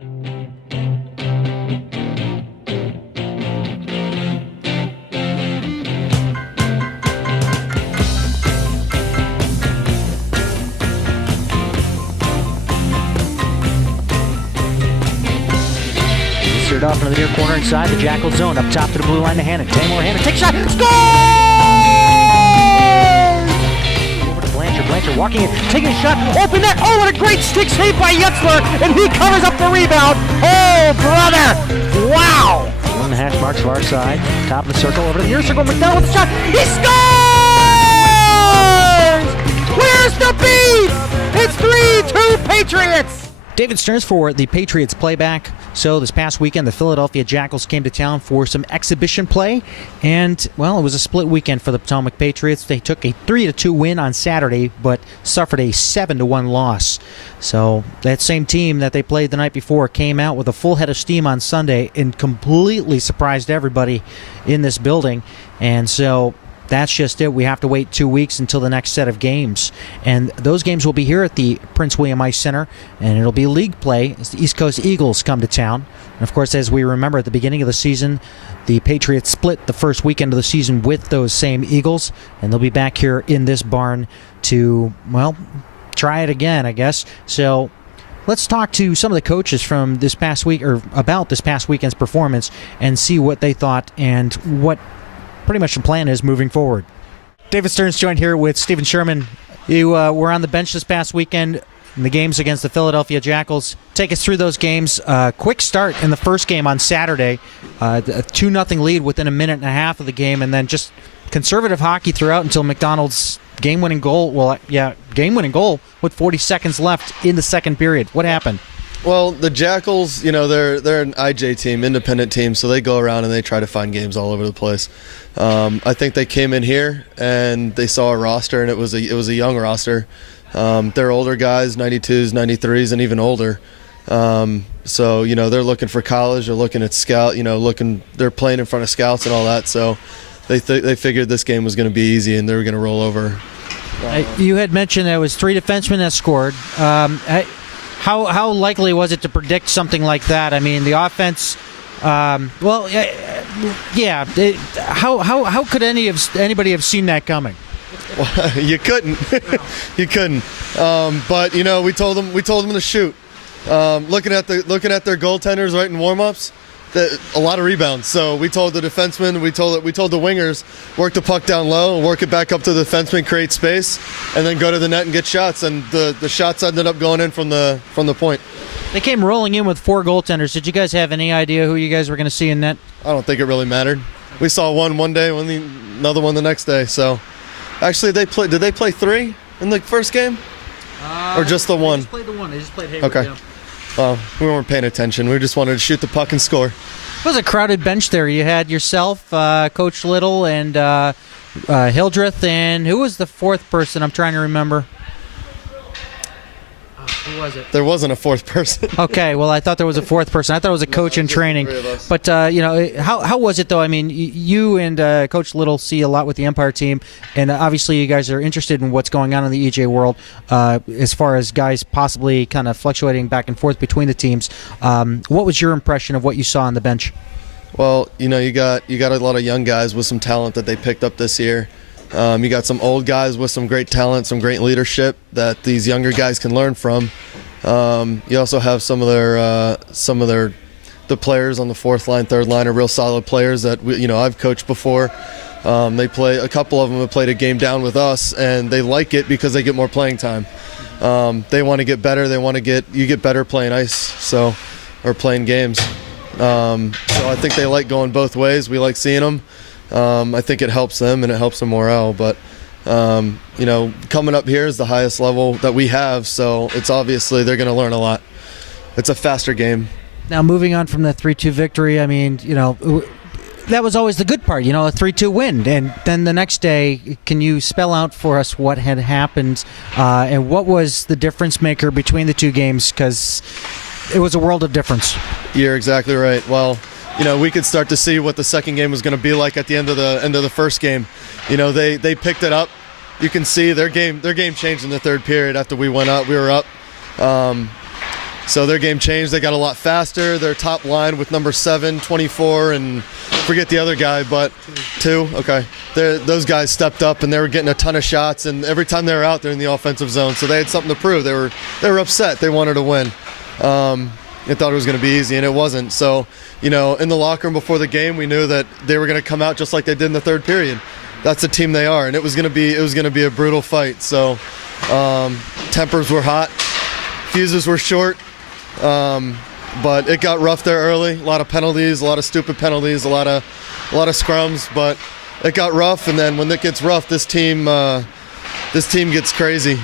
Steered off into the near corner inside the Jackals zone. Up top to the blue line to Hannon. Taylor Hannon takes a shot. Score! Over to Blanchard. Blanchard walking in, taking a shot. Open net. Oh, what a great stick save by Yutzler. And he covers up the rebound. Oh, brother. Wow. 1.5 marks far side. Top of the circle. Over to the near circle. McDonald with the shot. He scores! Where's the beat? It's 3-2 Patriots. David Stearns for the Patriots Playback. So this past weekend, the Philadelphia Jackals came to town for some exhibition play, and, well, it was a split weekend for the Potomac Patriots. They took a 3-2 win on Saturday, but suffered a 7-1 loss. So that same team that they played the night before came out with a full head of steam on Sunday and completely surprised everybody in this building. And so that's just it. We have to wait 2 weeks until the next set of games. And those games will be here at the Prince William Ice Center, and it'll be league play as the East Coast Eagles come to town. And of course, as we remember at the beginning of the season, the Patriots split the first weekend of the season with those same Eagles, and they'll be back here in this barn to, well, try it again, I guess. So let's talk to some of the coaches from this past week, or about this past weekend's performance, and see what they thought and what pretty much the plan is moving forward. David Stearns joined here with Stephen Sherman. You were on the bench this past weekend in the games against the Philadelphia Jackals. Take us through those games. Quick start in the first game on Saturday. A 2-0 lead within a minute and a half of the game, and then just conservative hockey throughout until McDonald's game-winning goal. Game-winning goal with 40 seconds left in the second period. What happened? Well, the Jackals, they're an IJ team, independent team, so they go around and they try to find games all over the place. I think they came in here and they saw a roster, and it was a young roster. They're older guys, 92s, 93s, and even older. So they're looking for college. They're looking at scout. They're playing in front of scouts and all that. So they figured this game was going to be easy and they were going to roll over. You had mentioned there was 3 defensemen that scored. How likely was it to predict something like that? I mean, the offense. How could anybody have seen that coming? Well, you couldn't. You couldn't. But we told them to shoot. Looking at their goaltenders right in warm-ups, a lot of rebounds. So we told the defensemen, we told the wingers, work the puck down low and work it back up to the defenseman, create space, and then go to the net and get shots. And the shots ended up going in from the point. They came rolling in with 4 goaltenders. Did you guys have any idea who you guys were going to see in net? I don't think it really mattered. We saw one day, another one the next day. So, actually, did they play 3 in the first game, or just the one? They just played the one. They just played Hayward. Okay. Yeah. Well, we weren't paying attention. We just wanted to shoot the puck and score. It was a crowded bench there. You had yourself, Coach Little, and Hildreth, and who was the 4th person? I'm trying to remember. Who was it? There wasn't a 4th person. Okay, well, I thought there was a 4th person. I thought it was a coach in training. But, how was it, though? I mean, you and Coach Little see a lot with the Empire team, and obviously you guys are interested in what's going on in the EJ world as far as guys possibly kind of fluctuating back and forth between the teams. What was your impression of what you saw on the bench? Well, you got a lot of young guys with some talent that they picked up this year. You got some old guys with some great talent, some great leadership that these younger guys can learn from. You also have some of the players on the 4th line, 3rd line are real solid players that I've coached before. A couple of them have played a game down with us, and they like it because they get more playing time. They want to get better. You get better playing ice, or playing games. So I think they like going both ways. We like seeing them. I think it helps them and it helps their morale. But, coming up here is the highest level that we have, so it's obviously they're going to learn a lot. It's a faster game. Now, moving on from the 3-2 victory, I mean, that was always the good part, a 3-2 win. And then the next day, can you spell out for us what had happened and what was the difference maker between the 2 games? Because it was a world of difference. You're exactly right. Well, we could start to see what the second game was going to be like at the end of the first game. They picked it up. You can see their game changed in the 3rd period after we went up. We were up. So their game changed. They got a lot faster. Their top line with number 7, 24, and forget the other guy, but 2. Okay. Those guys stepped up, and they were getting a ton of shots, and every time they were out there in the offensive zone, so they had something to prove. They were upset. They wanted to win. They thought it was going to be easy, and it wasn't. So, in the locker room before the game, we knew that they were going to come out just like they did in the third period. That's the team they are, and it was going to be a brutal fight. So, tempers were hot, fuses were short. But it got rough there early. A lot of penalties, a lot of stupid penalties, a lot of scrums. But it got rough, and then when it gets rough, this team gets crazy.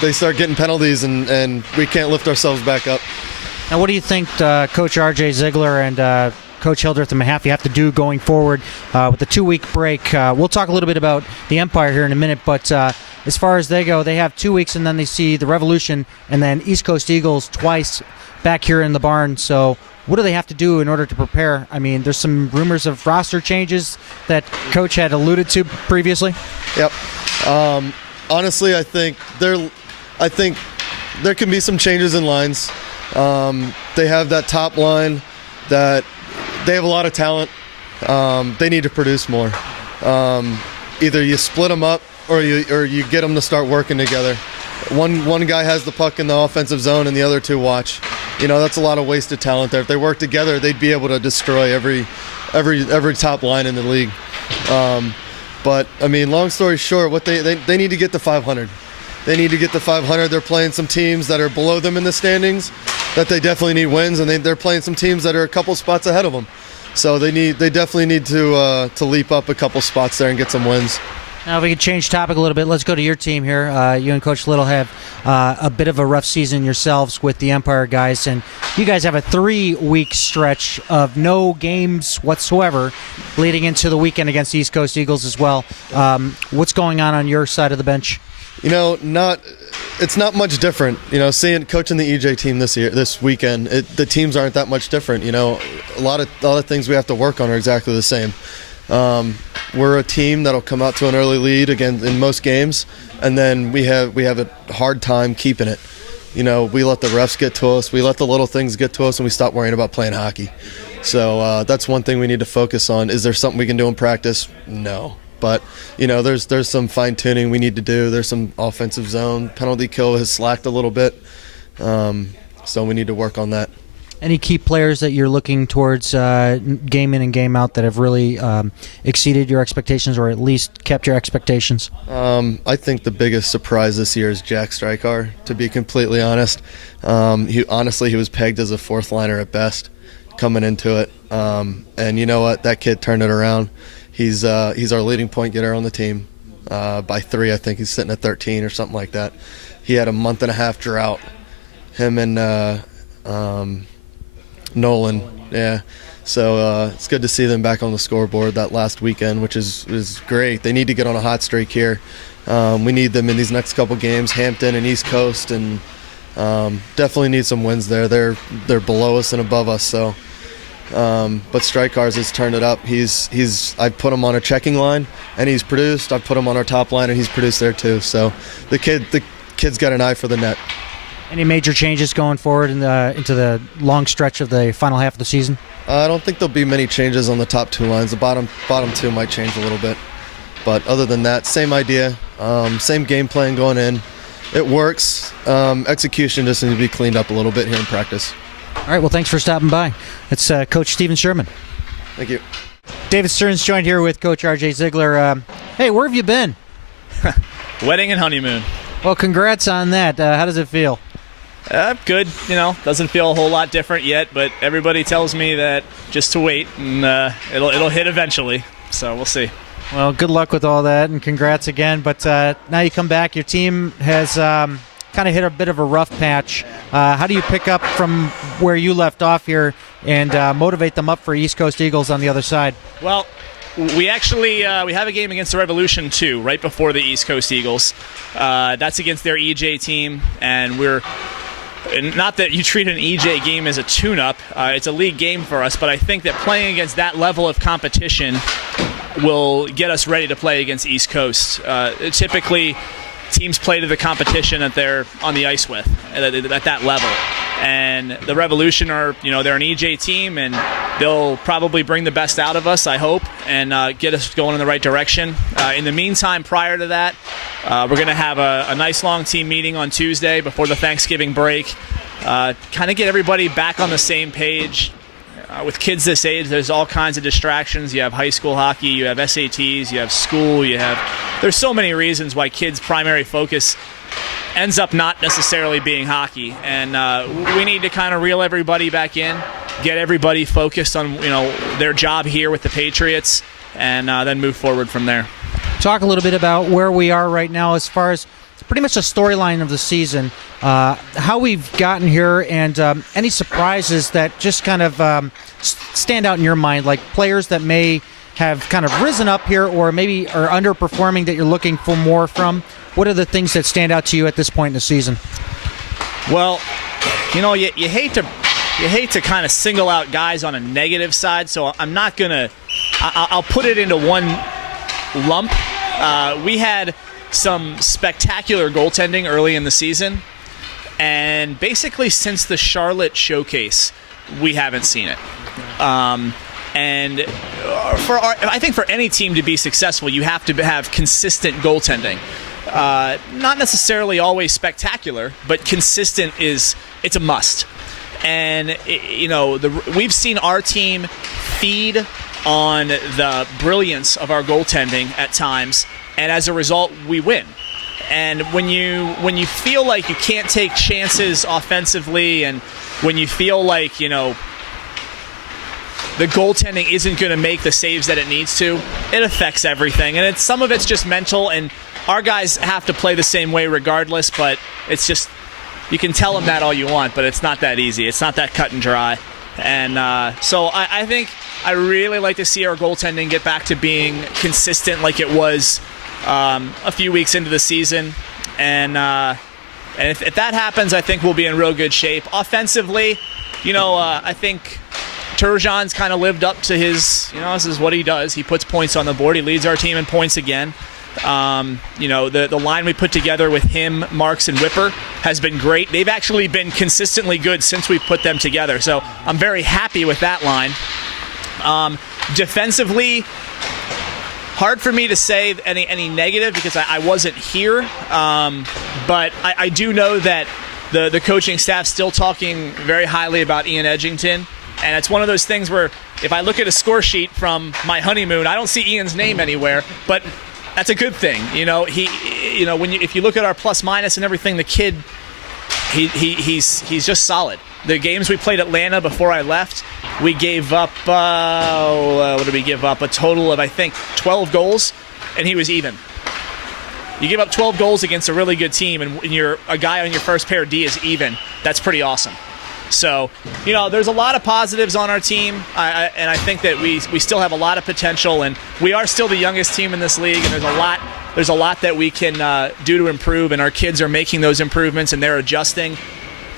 They start getting penalties, and we can't lift ourselves back up. Now, what do you think Coach R.J. Ziegler and Coach Hildreth and Mahaffey have to do going forward with the 2-week break? We'll talk a little bit about the Empire here in a minute, but as far as they go, they have 2 weeks, and then they see the Revolution and then East Coast Eagles twice back here in the barn. So what do they have to do in order to prepare? I mean, there's some rumors of roster changes that Coach had alluded to previously. Yep. Honestly, I think there can be some changes in lines. They have that top line that they have a lot of talent. They need to produce more. Either you split them up or you get them to start working together. One guy has the puck in the offensive zone and the other 2 watch. That's a lot of wasted talent there. If they work together, they'd be able to destroy every top line in the league. But I mean, long story short, what they need to get to 500. They need to get to 500. They're playing some teams that are below them in the standings that they definitely need wins, and they're playing some teams that are a couple spots ahead of them. So they definitely need to leap up a couple spots there and get some wins. Now, if we could change topic a little bit, let's go to your team here. You and Coach Little have a bit of a rough season yourselves with the Empire guys, and you guys have a 3-week stretch of no games whatsoever leading into the weekend against the East Coast Eagles as well. What's going on your side of the bench? It's not much different. Coaching the EJ team this weekend, the teams aren't that much different. A lot of things we have to work on are exactly the same. We're a team that'll come out to an early lead again in most games, and then we have a hard time keeping it. We let the refs get to us, we let the little things get to us, and we stop worrying about playing hockey. So that's one thing we need to focus on. Is there something we can do in practice? No. But, there's some fine-tuning we need to do. There's some offensive zone. Penalty kill has slacked a little bit, so we need to work on that. Any key players that you're looking towards game in and game out that have really exceeded your expectations or at least kept your expectations? I think the biggest surprise this year is Jack Strykar, to be completely honest. He was pegged as a 4th liner at best coming into it. And you know what? That kid turned it around. He's our leading point getter on the team. By 3, I think he's sitting at 13 or something like that. He had a month-and-a-half drought. Him and Nolan, yeah. So it's good to see them back on the scoreboard that last weekend, which is great. They need to get on a hot streak here. We need them in these next couple games, Hampton and East Coast, and definitely need some wins there. They're below us and above us, so. But Strykars has turned it up. I've put him on a checking line and he's produced. I've put him on our top line and he's produced there too. So the kid's got an eye for the net. Any major changes going forward into the long stretch of the final half of the season? I don't think there'll be many changes on the top 2 lines. The bottom 2 might change a little bit, but other than that, same idea, same game plan going in. It works. Execution just needs to be cleaned up a little bit here in practice. All right, well, thanks for stopping by. It's Coach Steven Sherman. Thank you. David Stearns joined here with Coach R.J. Ziegler. Hey, where have you been? Wedding and honeymoon. Well, congrats on that. How does it feel? Good. Doesn't feel a whole lot different yet, but everybody tells me that just to wait, and it'll hit eventually. So we'll see. Well, good luck with all that, and congrats again. But now you come back. Your team has kind of hit a bit of a rough patch. How do you pick up from where you left off here and motivate them up for East Coast Eagles on the other side? Well, we actually we have a game against the Revolution too, right before the East Coast Eagles. That's against their EJ team, and not that you treat an EJ game as a tune-up. It's a league game for us, but I think that playing against that level of competition will get us ready to play against East Coast. Typically, teams play to the competition that they're on the ice with at that level. And the Revolution are, they're an EJ team, and they'll probably bring the best out of us, I hope, and get us going in the right direction. In the meantime, prior to that, we're going to have a nice long team meeting on Tuesday before the Thanksgiving break. Kind of get everybody back on the same page. With kids this age, there's all kinds of distractions. You have high school hockey, you have SATs, you have school, there's so many reasons why kids' primary focus ends up not necessarily being hockey. And we need to kind of reel everybody back in, get everybody focused on, their job here with the Patriots, and then move forward from there. Talk a little bit about where we are right now as far as pretty much the storyline of the season, how we've gotten here, and any surprises that just kind of stand out in your mind, like players that may have kind of risen up here or maybe are underperforming that you're looking for more from. What are the things that stand out to you at this point in the season? Well, you hate to kind of single out guys on a negative side, so I'm not gonna. I'll put it into one lump. We had some spectacular goaltending early in the season, and basically since the Charlotte showcase, we haven't seen it. And I think for any team to be successful, you have to have consistent goaltending. Not necessarily always spectacular, but consistent it's a must. And we've seen our team feed on the brilliance of our goaltending at times, and as a result, we win. And when you feel like you can't take chances offensively, and when you feel like the goaltending isn't going to make the saves that it needs to, it affects everything. And some of it's just mental, and our guys have to play the same way regardless, but it's just, you can tell them that all you want, but it's not that easy. It's not that cut and dry. And so I think I really like to see our goaltending get back to being consistent like it was a few weeks into the season. And if that happens, I think we'll be in real good shape. Offensively, I think Turgeon's kind of lived up to his, this is what he does. He puts points on the board. He leads our team in points again. The line we put together with him, Marks, and Whipper has been great. They've actually been consistently good since we put them together. So I'm very happy with that line. Defensively, hard for me to say any negative because I wasn't here. But I do know that the coaching staff's still talking very highly about Ian Edgington. And it's one of those things where if I look at a score sheet from my honeymoon, I don't see Ian's name anywhere, but that's a good thing. If you look at our plus minus and everything, the kid, he's just solid. The games we played Atlanta before I left, we gave up, what did we give up? A total of, I think, 12 goals, and he was even. You give up 12 goals against a really good team, and you're a guy on your first pair D is even. That's pretty awesome. So, there's a lot of positives on our team, and I think that we still have a lot of potential, and we are still the youngest team in this league, and there's a lot that we can do to improve, and our kids are making those improvements, and they're adjusting.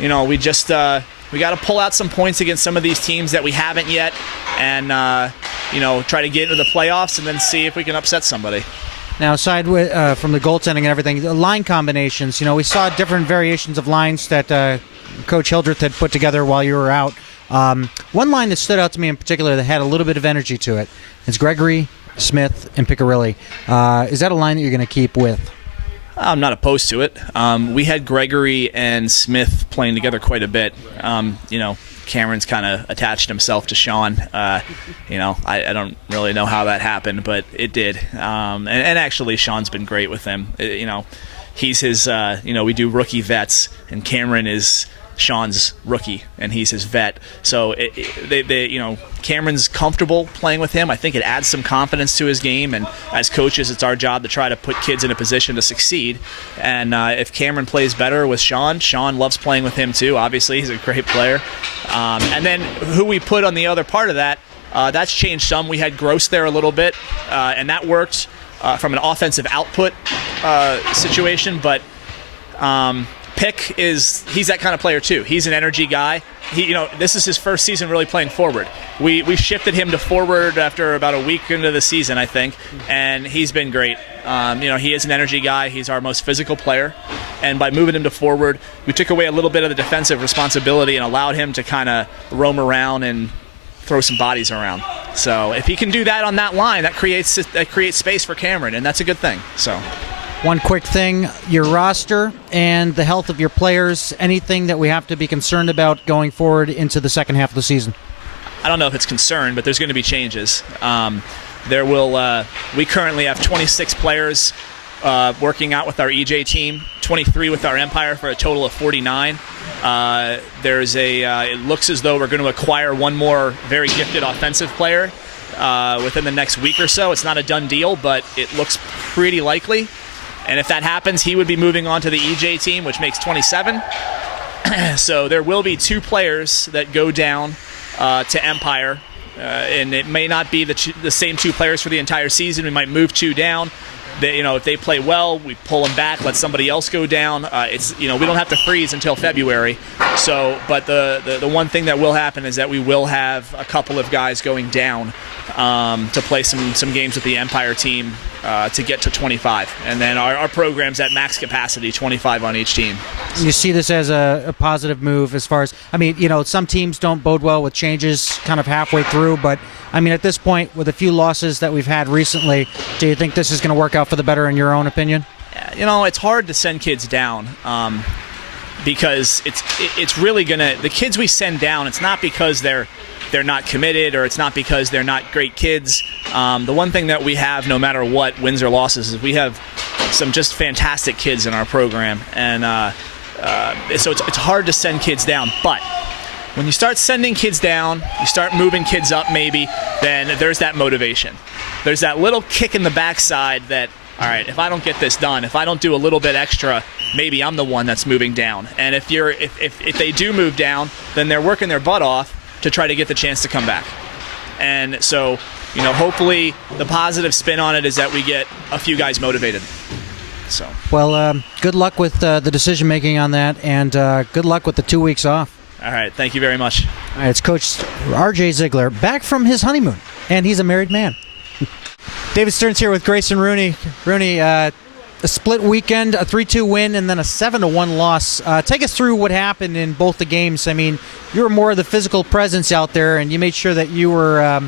We got to pull out some points against some of these teams that we haven't yet, and try to get into the playoffs, and then see if we can upset somebody. Now, aside from the goaltending and everything, the line combinations, we saw different variations of lines that Coach Hildreth had put together while you were out. One line that stood out to me in particular that had a little bit of energy to it is Gregory, Smith, and Piccirilli. Is that a line that you're going to keep with? I'm not opposed to it. We had Gregory and Smith playing together quite a bit. Cameron's kind of attached himself to Sean. I don't really know how that happened, but it did. And actually, Sean's been great with him. He's his, we do rookie vets, and Cameron is Sean's rookie, and he's his vet. So Cameron's comfortable playing with him. I think it adds some confidence to his game, and as coaches, it's our job to try to put kids in a position to succeed. And if Cameron plays better with Sean loves playing with him too. Obviously, he's a great player. And then who we put on the other part of that, that's changed some. We had Gross there a little bit, and that worked from an offensive output situation, but Pick he's that kind of player too. He's an energy guy. This is his first season really playing forward. We shifted him to forward after about a week into the season, I think, and he's been great. He is an energy guy. He's our most physical player. And by moving him to forward, we took away a little bit of the defensive responsibility and allowed him to kind of roam around and throw some bodies around. So if he can do that on that line, that creates space for Cameron, and that's a good thing. So. One quick thing, your roster and the health of your players, anything that we have to be concerned about going forward into the second half of the season? I don't know if it's concerned, but there's going to be changes. We currently have 26 players working out with our EJ team, 23 with our Empire for a total of 49. It looks as though we're going to acquire one more very gifted offensive player within the next week or so. It's not a done deal, but it looks pretty likely. And if that happens, he would be moving on to the EJ team, which makes 27. So there will be 2 players that go down to Empire. And it may not be the same 2 players for the entire season. We might move 2 down. If they play well, we pull them back, let somebody else go down. We don't have to freeze until February. So, but the one thing that will happen is that we will have a couple of guys going down to play some games with the Empire team to get to 25. And then our program's at max capacity, 25 on each team. You see this as a positive move as far as, some teams don't bode well with changes kind of halfway through, but at this point, with a few losses that we've had recently, do you think this is going to work out for the better in your own opinion? It's hard to send kids down because it's really the kids we send down, it's not because they're not committed or it's not because they're not great kids. The one thing that we have, no matter what, wins or losses, is we have some just fantastic kids in our program. And so it's hard to send kids down. But when you start sending kids down, you start moving kids up maybe, then there's that motivation. There's that little kick in the backside that, all right, if I don't get this done, if I don't do a little bit extra, maybe I'm the one that's moving down. And if they do move down, then they're working their butt off to try to get the chance to come back. And so, hopefully the positive spin on it is that we get a few guys motivated. So. Well, good luck with the decision-making on that, and good luck with the 2 weeks off. All right, thank you very much. All right, it's Coach R.J. Ziegler, back from his honeymoon, and he's a married man. David Stearns here with Grayson Rooney. Rooney, a split weekend, a 3-2 win, and then a 7-1 loss. Take us through what happened in both the games. You were more of the physical presence out there, and you made sure that you were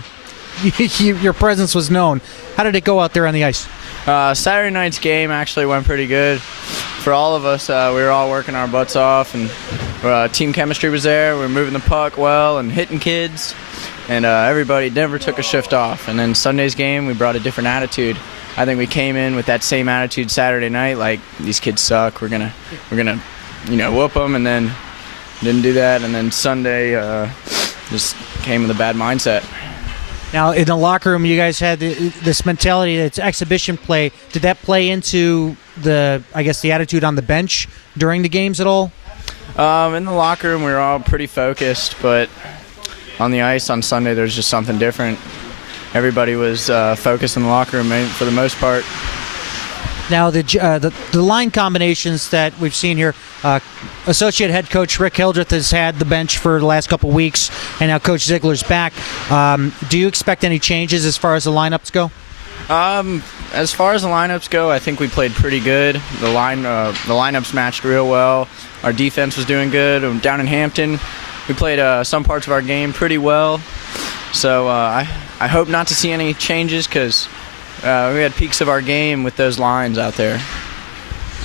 your presence was known. How did it go out there on the ice? Saturday night's game actually went pretty good. For all of us, we were all working our butts off, and team chemistry was there. We were moving the puck well and hitting kids, and everybody never took a shift off. And then Sunday's game, we brought a different attitude. I think we came in with that same attitude Saturday night, like these kids suck. We're gonna, whoop them, and then didn't do that. And then Sunday just came with a bad mindset. Now, in the locker room, you guys had this mentality that it's exhibition play. Did that play into the attitude on the bench during the games at all? In the locker room, we were all pretty focused, but on the ice on Sunday, there's just something different. Everybody was focused in the locker room for the most part. Now, the line combinations that we've seen here, associate head coach Rick Hildreth has had the bench for the last couple weeks, and now Coach Ziegler's back. Do you expect any changes as far as the lineups go? As far as the lineups go, I think we played pretty good. The lineups matched real well. Our defense was doing good. Down in Hampton, we played some parts of our game pretty well. So I hope not to see any changes because we had peaks of our game with those lines out there.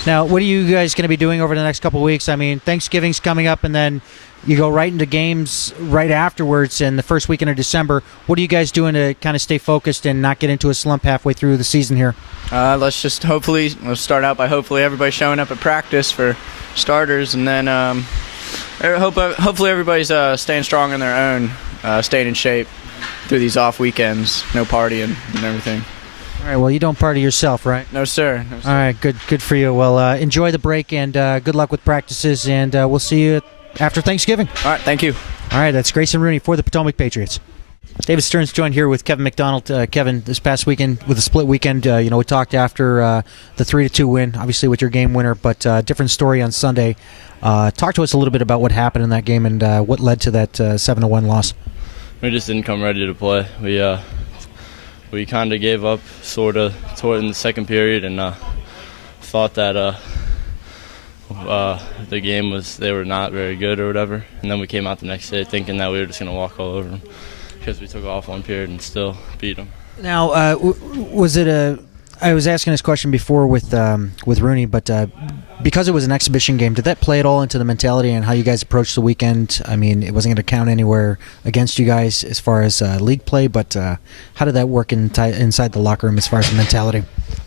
Now, what are you guys going to be doing over the next couple of weeks? Thanksgiving's coming up, and then you go right into games right afterwards in the first weekend of December. What are you guys doing to kind of stay focused and not get into a slump halfway through the season here? Let's start out by hopefully everybody showing up at practice for starters, and then hopefully everybody's staying strong on their own, staying in shape through these off weekends, no partying and everything. All right, well, you don't party yourself, right? No, sir. All right, good for you. Well, enjoy the break, and good luck with practices, and we'll see you after Thanksgiving. All right, thank you. All right, that's Grayson Rooney for the Potomac Patriots. David Stearns joined here with Kevin McDonald. Kevin, this past weekend with a split weekend, we talked after the 3-2 win, obviously with your game winner, but different story on Sunday. Talk to us a little bit about what happened in that game and what led to that 7-1 loss. We just didn't come ready to play. We we kind of gave up sort of toward in the second period and thought that the game was they were not very good or whatever. And then we came out the next day thinking that we were just going to walk all over them because we took off one period and still beat them. Now, was it I was asking this question before with Rooney, but because it was an exhibition game, did that play at all into the mentality and how you guys approached the weekend? I mean, it wasn't going to count anywhere against you guys as far as league play, but how did that work inside the locker room as far as the mentality?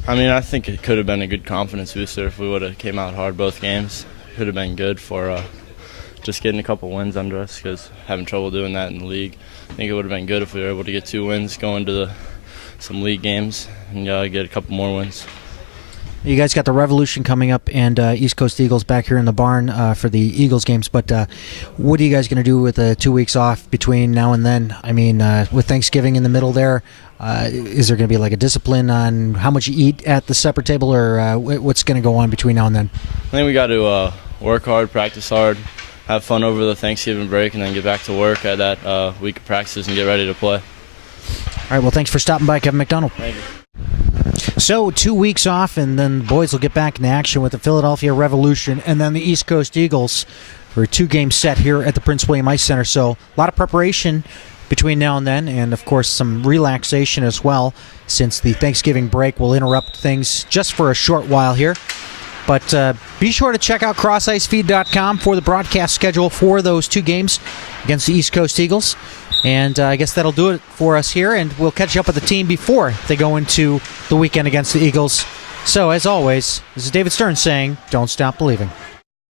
I mean, I think it could have been a good confidence booster if we would have came out hard both games. It could have been good for just getting a couple wins under us because having trouble doing that in the league. I think it would have been good if we were able to get 2 wins going to some league games and get a couple more wins. You guys got the Revolution coming up and East Coast Eagles back here in the barn for the Eagles games, but what are you guys going to do with the 2 weeks off between now and then? I mean, with Thanksgiving in the middle there, is there going to be like a discipline on how much you eat at the supper table, or what's going to go on between now and then? I think we got to work hard, practice hard, have fun over the Thanksgiving break, and then get back to work at that week of practices and get ready to play. All right, well, thanks for stopping by, Kevin McDonald. Thank you. So 2 weeks off, and then the boys will get back in action with the Philadelphia Revolution and then the East Coast Eagles for a 2-game set here at the Prince William Ice Center. So a lot of preparation between now and then, and of course some relaxation as well, since the Thanksgiving break will interrupt things just for a short while here. But be sure to check out crossicefeed.com for the broadcast schedule for those 2 games against the East Coast Eagles. And I guess that'll do it for us here, and we'll catch up with the team before they go into the weekend against the Eagles. So, as always, this is David Stern saying, don't stop believing.